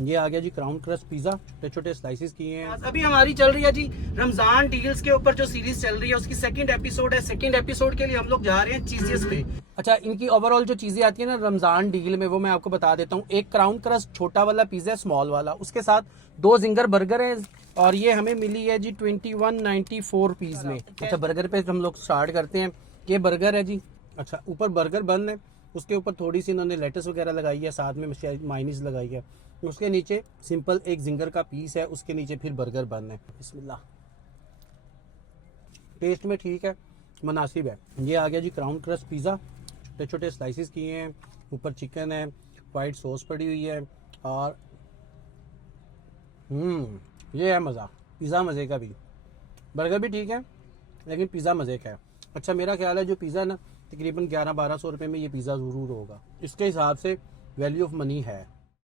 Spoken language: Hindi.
ये आ गया जी क्राउन क्रस्ट पिज़्ज़ा, छोटे छोटे स्लाइसेस किए हैं। अभी हमारी चल रही है जी रमजान डील्स के ऊपर जो सीरीज चल रही है उसकी सेकंड एपिसोड है। सेकंड एपिसोड के लिए हम लोग जा रहे हैं चीजेस पे। अच्छा, इनकी ओवरऑल जो चीजें आती है ना रमजान डील में, वो मैं आपको बता देता हूँ। एक क्राउन क्रस्ट छोटा वाला पिज़्ज़ा है, स्मॉल वाला, उसके साथ 2 जिंगर बर्गर है और ये हमें मिली है जी 2194 रुपीज में। अच्छा, बर्गर पे हम लोग स्टार्ट करते हैं। ये बर्गर है जी। अच्छा, ऊपर बर्गर बन है, उसके ऊपर थोड़ी सी इन्होंने लेटस वगैरह लगाई है, साथ में माइनीज लगाई है। उसके नीचे सिंपल एक जिंगर का पीस है, उसके नीचे फिर बर्गर बन है। बिस्मिल्लाह। टेस्ट में ठीक है, मुनासिब है। ये आ गया जी क्राउन क्रस्ट पिज़्ज़ा, छोटे छोटे स्लाइसेस किए हैं, ऊपर चिकन है, वाइट सॉस पड़ी हुई है और ये है मज़ा। पिज़्ज़ा मज़े का भी, बर्गर भी ठीक है लेकिन पिज़्ज़ा मज़े का है। अच्छा, मेरा ख्याल है जो पिज़्ज़ा ना तकरीबन 1100-1200 रुपये में ये पिज़्ज़ा ज़रूर होगा। इसके हिसाब से वैल्यू ऑफ मनी है।